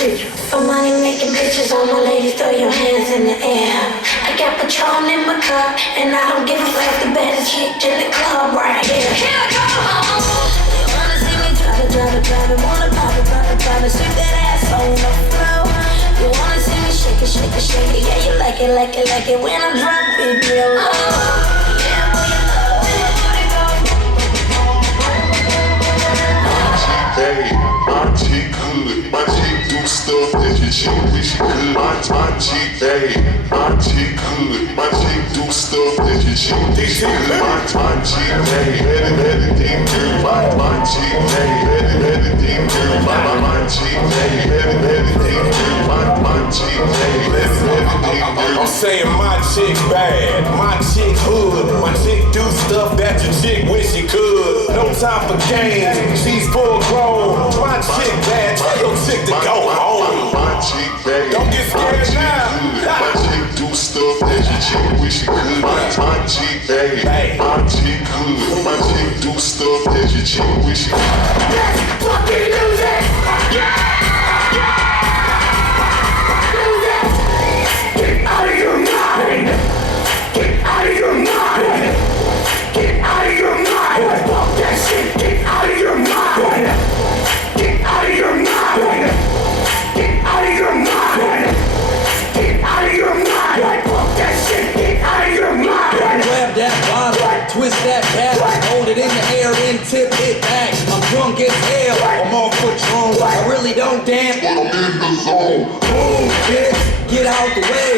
For money making bitches, all my ladies, throw your hands in the air. I got Patron in my cup, and I don't give a fuck. The baddest chick in the club right here. Here I go. You wanna see me drive it, wanna pop it, sweep that ass on the floor. You wanna see me shake it, yeah, you like it when I drop it real low. Hey, my chick good, my chick do stuff that your chick wish she could. My chick, hey, my chick good, my chick do stuff that your chick wish she could. My chick, hey, better deep girl. My chick, hey, better deep girl. My chick, hey, better deep girl. My chick, hey, better deep girl. I'm saying my chick bad, my chick hood, my chick do stuff that your chick wish she could. No time for games, she's full grown. My chick bad, tell your chick to go home. My chick bad, don't get scared now. My chick do stuff that your chick wish she could. My chick bad, my chick good. My chick do stuff that your chick wish she could. Let's fucking lose it! Yeah! Get out of your mind! Get out of your mind! Get out of your mind! Fuck that shit! Get out of your mind! Get out of your mind! Get out of your mind! Get out of your mind! Fuck that shit! Get out of your mind! Grab that bottle, twist that cap, hold it in the air, then tip it back. I'm drunk as hell, I'm off Patron. I really don't dance, But I'm in the zone. boom, bitch, get out the way.